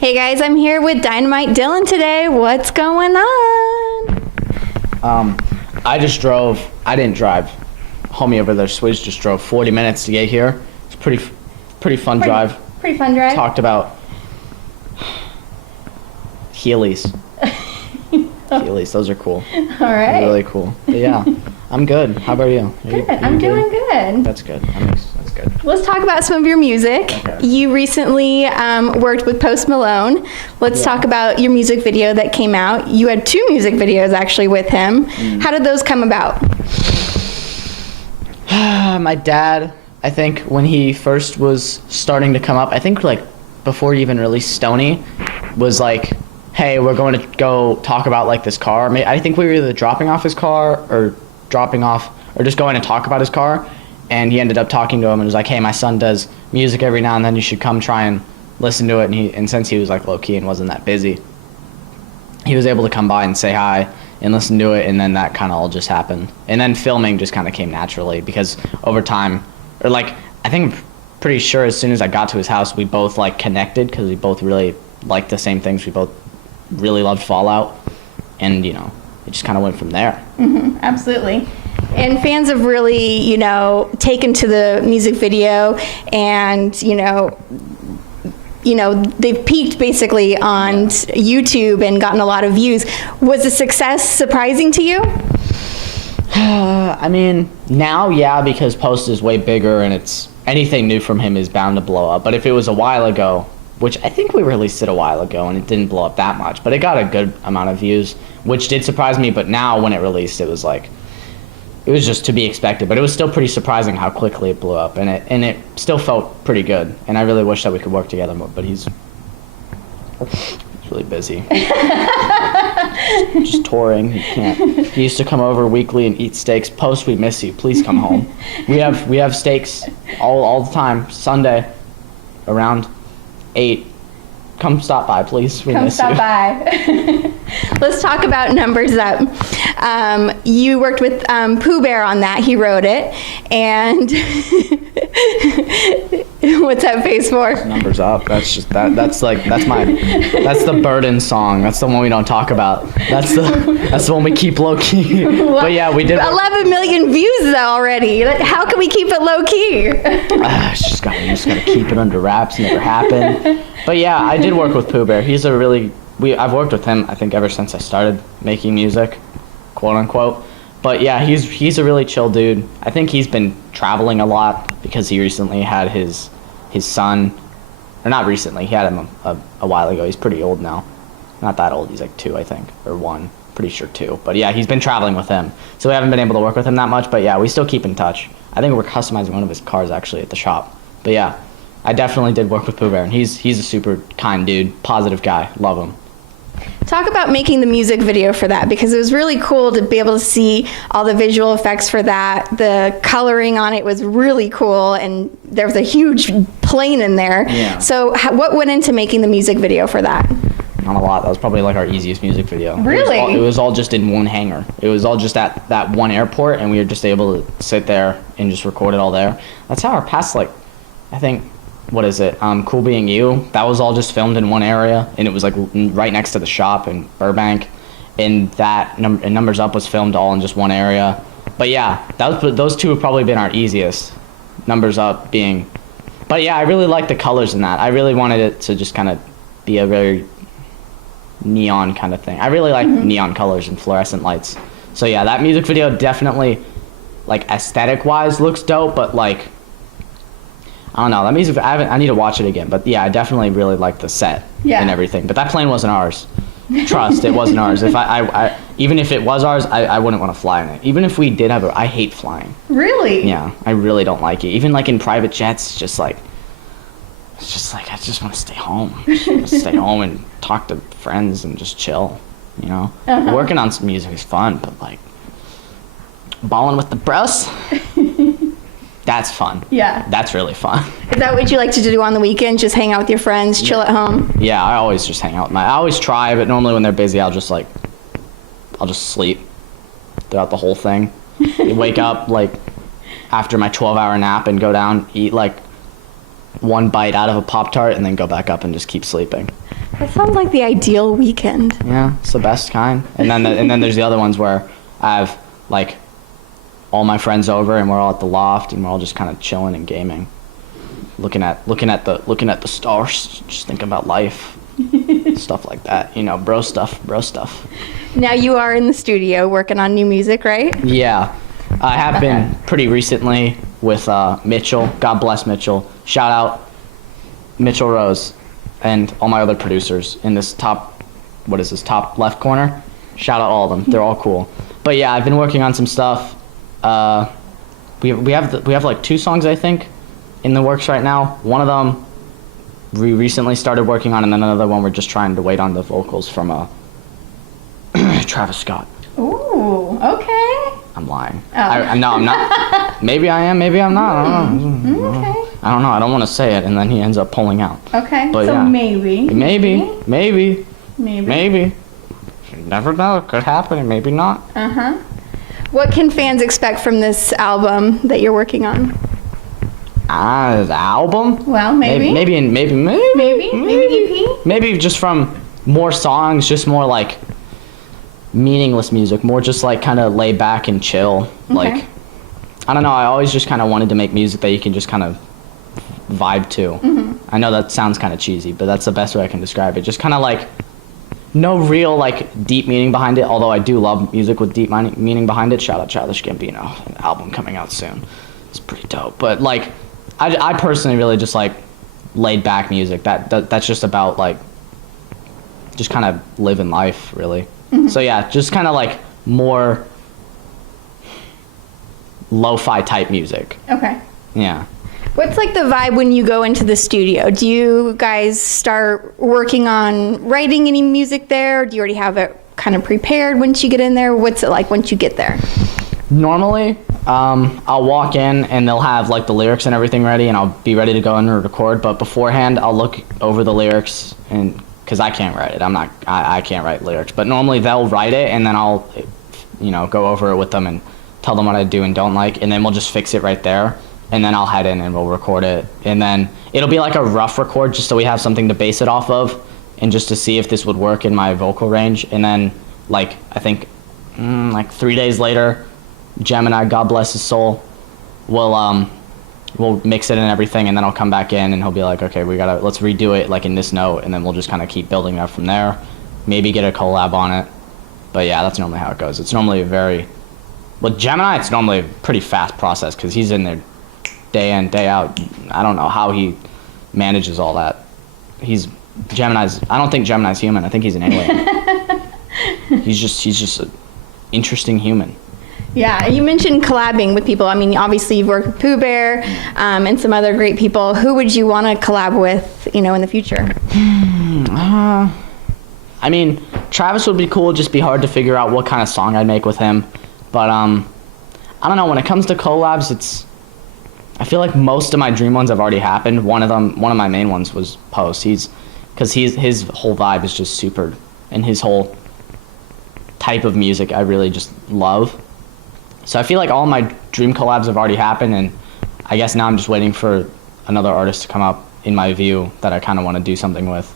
Hey guys, I'm here with Dynamite Dylan today. What's going on? I didn't drive. Homie over there, Swizz, just drove 40 minutes to get here. It's pretty fun drive. Pretty fun drive. Talked about Heelys. Heelys, those are cool. All right. They're really cool. But yeah, I'm good. How about you? Good. I'm doing good. That's good. That's good. Let's talk about some of your music. Okay. You recently worked with Malone. Let's talk about your music video that came out. You had 2 music videos actually with him. How did those come about? My dad, I think when he first was starting to come up, I think like before he even released Stony, was like, hey, we're going to go talk about like this car. I think we were either dropping off his car or just going to talk about his car. And he ended up talking to him and was like, hey, my son does music every now and then. You should come try and listen to it. And since he was like low key and wasn't that busy, he was able to come by and say hi and listen to it. And then that kind of all just happened. And then filming just kind of came naturally because over time, or like, I think I'm pretty sure as soon as I got to his house, we both like connected because we both really liked the same things. We both really loved Fallout. And, you know, it just kind of went from there. Mm-hmm, absolutely. And fans have really, taken to the music video and, they've peaked basically on YouTube and gotten a lot of views. Was the success surprising to you? I mean, now, yeah, because Post is way bigger and anything new from him is bound to blow up. But if it was a while ago, which I think we released it a while ago and it didn't blow up that much, but it got a good amount of views, which did surprise me. But now when it released, it was just to be expected, but it was still pretty surprising how quickly it blew up, and it still felt pretty good. And I really wish that we could work together more, but he's really busy. Just touring. He can't. He used to come over weekly and eat steaks. Post, we miss you. Please come home. We have steaks all the time. Sunday around 8. Come stop by, please. We miss you. Come stop by. Let's talk about Numbers Up. You worked with Pooh Bear on that. He wrote it. And what's that face for? Numbers Up. That's just that's the burden song. That's the one we don't talk about. That's the one we keep low key. But yeah, we did 11 million views though already. How can we keep it low key? You just gotta keep it under wraps. Never happened. But yeah, I did work with Pooh Bear. I've worked with him I think ever since I started making music, quote unquote. But yeah, he's a really chill dude. I think he's been traveling a lot because he recently had his son, or not recently, he had him a while ago. He's pretty old now. Not that old, he's like 2 I think, or 1, pretty sure 2. But yeah, he's been traveling with him. So we haven't been able to work with him that much, but yeah, we still keep in touch. I think we're customizing one of his cars actually at the shop. But yeah, I definitely did work with Pooh Bear, and he's a super kind dude, positive guy, love him. Talk about making the music video for that, because it was really cool to be able to see all the visual effects for that. The coloring on it was really cool, and there was a huge plane in there. Yeah. So what went into making the music video for that? Not a lot. That was probably like our easiest music video. Really? It was all just in one hangar. It was all just at that one airport, and we were just able to sit there and just record it all there. That's how our past, I think, what is it? Cool Being You. That was all just filmed in one area, and it was like right next to the shop in Burbank. And Numbers Up was filmed all in just one area. But yeah, those 2 have probably been our easiest. Numbers Up being, but yeah, I really like the colors in that. I really wanted it to just kind of be a very neon kind of thing. I really like neon colors and fluorescent lights. So yeah, that music video definitely, like aesthetic wise, looks dope, but like, I don't know, that music, I need to watch it again, but yeah, I definitely really like the set and everything. But that plane wasn't ours. Trust, it wasn't ours. If I even if it was ours, I wouldn't want to fly in it. Even if we did have I hate flying. Really? Yeah, I really don't like it. Even like in private jets, it's just like I just want to stay home. I just want to stay home and talk to friends and just chill, Working on some music is fun, but like balling with the bros, that's fun. Yeah. That's really fun. Is that what you like to do on the weekend? Just hang out with your friends, chill at home? Yeah, I always just hang out. I always try, but normally when they're busy, I'll just sleep throughout the whole thing. Wake up like after my 12-hour nap and go down, eat like one bite out of a Pop-Tart and then go back up and just keep sleeping. That sounds like the ideal weekend. Yeah, it's the best kind. And then there's the other ones where I have like all my friends over and we're all at the loft and we're all just kind of chilling and gaming, looking at the stars, just thinking about life, stuff like that. You know, bro stuff. Now you are in the studio working on new music, right? Yeah, I have been pretty recently with Mitchell. God bless Mitchell. Shout out Mitchell Rose and all my other producers in this top left corner. Shout out all of them. They're all cool. But yeah, I've been working on some stuff. We have like 2 songs I think in the works right now. One of them we recently started working on, and then another one we're just trying to wait on the vocals from Travis Scott. Ooh, okay. I'm lying. Oh. No, I'm not. Maybe I am. Maybe I'm not. I don't know. Okay. I don't know. I don't want to say it, and then he ends up pulling out. Okay. But so yeah. maybe. Maybe. You never know. It could happen. Maybe not. Uh-huh. What can fans expect from this album that you're working on? The album? Well, maybe. Maybe EP? Maybe just from more songs, just more like meaningless music, more just like kind of lay back and chill. Okay. Like, I don't know. I always just kind of wanted to make music that you can just kind of vibe to. Mm-hmm. I know that sounds kind of cheesy, but that's the best way I can describe it. Just kind of like no real like deep meaning behind it, although I do love music with deep meaning behind it. Shout out Childish Gambino, an album coming out soon. It's pretty dope. But like I personally really just like laid back music that's just about like just kind of living life really. Mm-hmm. So yeah, just kind of like more lo-fi type music. Okay. Yeah. What's like the vibe when you go into the studio? Do you guys start working on writing any music there? Do you already have it kind of prepared once you get in there? What's it like once you get there? Normally, I'll walk in and they'll have like the lyrics and everything ready, and I'll be ready to go in and record. But beforehand, I'll look over the lyrics, and because I can't write it, I can't write lyrics. But normally they'll write it, and then I'll, go over it with them and tell them what I do and don't like, and then we'll just fix it right there. And then I'll head in and we'll record it. And then it'll be like a rough record just so we have something to base it off of and just to see if this would work in my vocal range. And then, like, I think, 3 days later, Gemini, God bless his soul, we'll mix it and everything, and then I'll come back in and he'll be like, okay, let's redo it like in this note, and then we'll just kind of keep building it up from there. Maybe get a collab on it. But yeah, that's normally how it goes. It's normally with Gemini, it's normally a pretty fast process because he's in there day in, day out. I don't know how he manages all that. I don't think Gemini's human. I think he's an alien. he's just an interesting human. Yeah, you mentioned collabing with people. I mean, obviously you've worked with Pooh Bear and some other great people. Who would you want to collab with, in the future? I mean, Travis would be cool. Just be hard to figure out what kind of song I'd make with him. But I don't know. When it comes to collabs, I feel like most of my dream ones have already happened. One of my main ones was Post. His whole vibe is just super, and his whole type of music I really just love. So I feel like all my dream collabs have already happened, and I guess now I'm just waiting for another artist to come up in my view that I kind of want to do something with.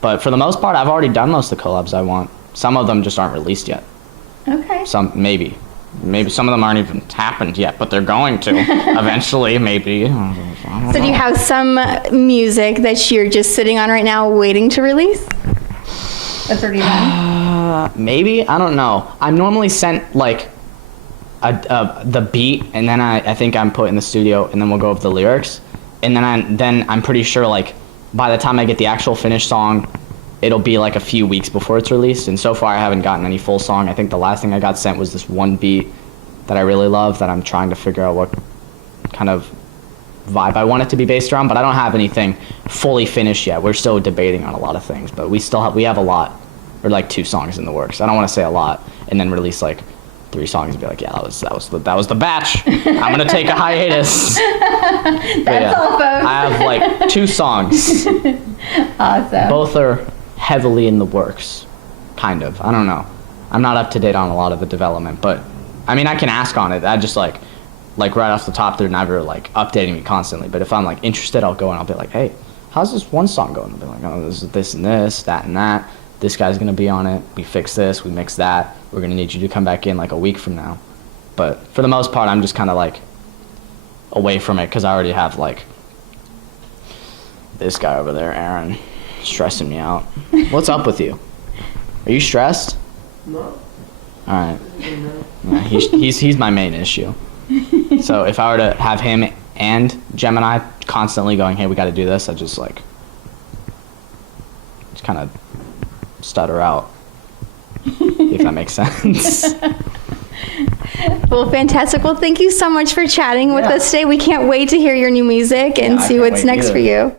But for the most part, I've already done most of the collabs I want. Some of them just aren't released yet. Okay. Some maybe some of them aren't even happened yet, but they're going to eventually, maybe. So do you have some music that you're just sitting on right now waiting to release? That's already done? Maybe. I don't know. I'm normally sent like the beat, and then I think I'm put in the studio, and then we'll go over the lyrics, and then I'm pretty sure like by the time I get the actual finished song, it'll be like a few weeks before it's released. And so far I haven't gotten any full song. I think the last thing I got sent was this one beat that I really love that I'm trying to figure out what kind of vibe I want it to be based around, but I don't have anything fully finished yet. We're still debating on a lot of things, but we have a lot, or like 2 songs in the works. I don't want to say a lot and then release like 3 songs and be like, yeah, that was the batch. I'm gonna take a hiatus. That's all, folks. I have like 2 songs. Awesome. Both are heavily in the works, kind of. I don't know. I'm not up to date on a lot of the development, but I mean, I can ask on it. I just like like right off the top, they're never like updating me constantly. But if I'm like interested, I'll go and I'll be like, hey, how's this one song going? I'll be like, oh, this is this and this, that and that. This guy's gonna be on it. We fix this, we mix that. We're gonna need you to come back in like a week from now. But for the most part, I'm just kind of like away from it because I already have like this guy over there, Aaron, stressing me out. What's up with you? Are you stressed? No. All right. Yeah, he's my main issue. So if I were to have him and Gemini constantly going, hey, we got to do this, I just kind of stutter out, if that makes sense. Well, fantastic. Well, thank you so much for chatting with Yeah. us today. We can't wait to hear your new music and Yeah, I see can't what's wait next either. for you.